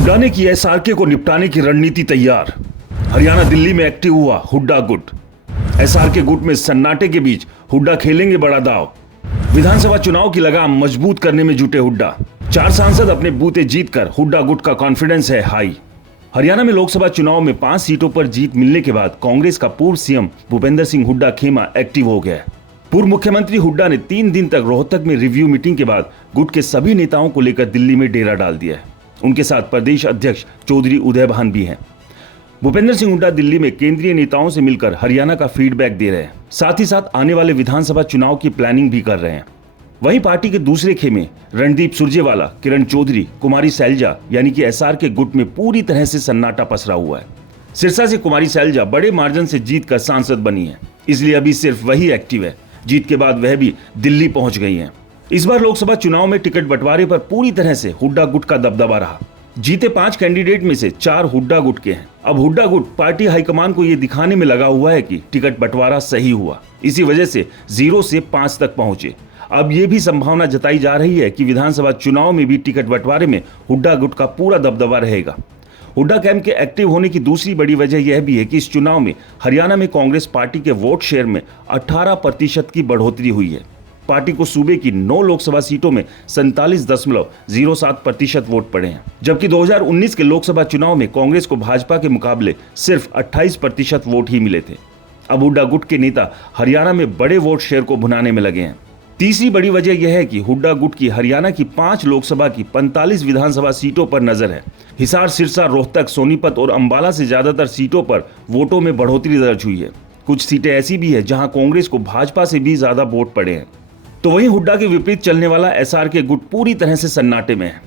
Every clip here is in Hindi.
हुड्डा ने की एसआरके को निपटाने की रणनीति तैयार। हरियाणा दिल्ली में एक्टिव हुआ हुड्डा गुट। एसआरके गुट में सन्नाटे के बीच हुड्डा खेलेंगे बड़ा दाव। विधानसभा चुनाव की लगाम मजबूत करने में जुटे हुड्डा। 4 सांसद अपने बूते जीतकर हुड्डा गुट का कॉन्फिडेंस है हाई। हरियाणा में लोकसभा चुनाव में 5 सीटों पर जीत मिलने के बाद कांग्रेस का पूर्व सीएम भूपेंद्र सिंह हुड्डा खेमा एक्टिव हो गया है। पूर्व मुख्यमंत्री हुड्डा ने 3 दिन तक रोहतक में रिव्यू मीटिंग के बाद गुट के सभी नेताओं को लेकर दिल्ली में डेरा डाल दिया है। उनके साथ प्रदेश अध्यक्ष चौधरी उदय भान भी हैं। भूपेंद्र सिंह हुड्डा दिल्ली में केंद्रीय नेताओं से मिलकर हरियाणा का फीडबैक दे रहे हैं, साथ ही साथ आने वाले विधानसभा चुनाव की प्लानिंग भी कर रहे हैं। वहीं पार्टी के दूसरे खेमे रणदीप सुरजेवाला, किरण चौधरी, कुमारी सैलजा यानी कि एसआरके गुट में पूरी तरह से सन्नाटा पसरा हुआ है। सिरसा से कुमारी सैलजा बड़े मार्जिन से जीतकर सांसद बनी है, इसलिए अभी सिर्फ वही एक्टिव है। जीत के बाद वह भी दिल्ली पहुंच गई हैं। इस बार लोकसभा चुनाव में टिकट बंटवारे पर पूरी तरह से हुड्डा गुट का दबदबा रहा। जीते 5 कैंडिडेट में से 4 हुड्डा गुट के हैं। अब हुड्डा गुट पार्टी हाईकमान को यह दिखाने में लगा हुआ है कि टिकट बंटवारा सही हुआ, इसी वजह से 0 से 5 तक पहुंचे। अब यह भी संभावना जताई जा रही है कि विधानसभा चुनाव में भी टिकट बंटवारे में हुड्डा गुट का पूरा दबदबा रहेगा। हुड्डा कैंप के एक्टिव होने की दूसरी बड़ी वजह यह भी है कि इस चुनाव में हरियाणा में कांग्रेस पार्टी के वोट शेयर में 18% की बढ़ोतरी हुई है। पार्टी को सूबे की 9 लोकसभा सीटों में 47.07% वोट पड़े हैं, जबकि 2019 के लोकसभा चुनाव में कांग्रेस को भाजपा के मुकाबले सिर्फ 28% वोट ही मिले थे। अब हुड्डा गुट के नेता हरियाणा में बड़े वोट शेयर को भुनाने में लगे हैं। तीसरी बड़ी वजह यह है कि हुड्डा गुट की हरियाणा की 5 लोकसभा की 45 विधानसभा सीटों पर नजर है। हिसार, सिरसा, रोहतक, सोनीपत और अंबाला से ज्यादातर सीटों पर वोटों में बढ़ोतरी दर्ज हुई है। कुछ सीटें ऐसी भी है जहां कांग्रेस को भाजपा से भी ज्यादा वोट पड़े हैं। तो वहीं हुड्डा के विपरीत चलने वाला एसआरके गुट पूरी तरह से सन्नाटे में है।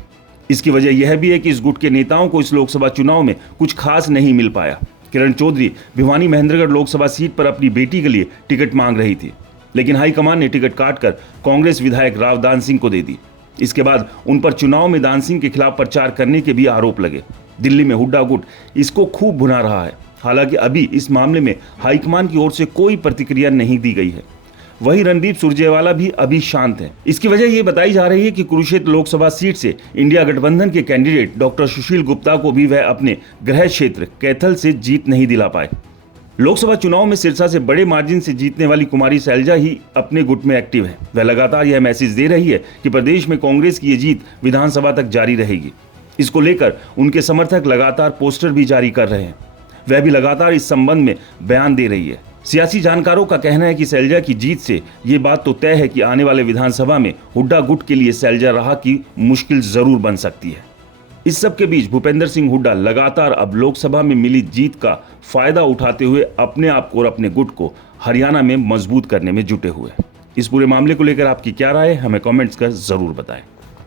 इसकी वजह यह भी है कि इस गुट के नेताओं को इस लोकसभा चुनाव में कुछ खास नहीं मिल पाया। किरण चौधरी भिवानी महेंद्रगढ़ लोकसभा सीट पर अपनी बेटी के लिए टिकट मांग रही थी, लेकिन हाईकमान ने टिकट काटकर कांग्रेस विधायक राव दान सिंह को दे दी। इसके बाद उन पर चुनाव में दान सिंह के खिलाफ प्रचार करने के भी आरोप लगे। दिल्ली में हुड्डा गुट इसको खूब भुना रहा है। हालांकि अभी इस मामले में हाईकमान की ओर से कोई प्रतिक्रिया नहीं दी गई है। वहीं रणदीप सुरजेवाला भी अभी शांत है। इसकी वजह यह बताई जा रही है कि कुरुक्षेत्र लोकसभा सीट से इंडिया गठबंधन के कैंडिडेट डॉक्टर सुशील गुप्ता को भी वह अपने गृह क्षेत्र कैथल से जीत नहीं दिला पाए। लोकसभा चुनाव में सिरसा से बड़े मार्जिन से जीतने वाली कुमारी सैलजा ही अपने गुट में एक्टिव है। वह लगातार यह मैसेज दे रही है कि प्रदेश में कांग्रेस की ये जीत विधानसभा तक जारी रहेगी। इसको लेकर उनके समर्थक लगातार पोस्टर भी जारी कर रहे हैं। वह भी लगातार इस संबंध में बयान दे रही है। सियासी जानकारों का कहना है कि सैलजा की जीत से ये बात तो तय है कि आने वाले विधानसभा में हुड्डा गुट के लिए सैलजा राह की मुश्किल जरूर बन सकती है। इस सब के बीच भूपेंद्र सिंह हुड्डा लगातार अब लोकसभा में मिली जीत का फायदा उठाते हुए अपने आप को और अपने गुट को हरियाणा में मजबूत करने में जुटे हुए। इस पूरे मामले को लेकर आपकी क्या राय है, हमें कमेंट्स कर जरूर बताएं।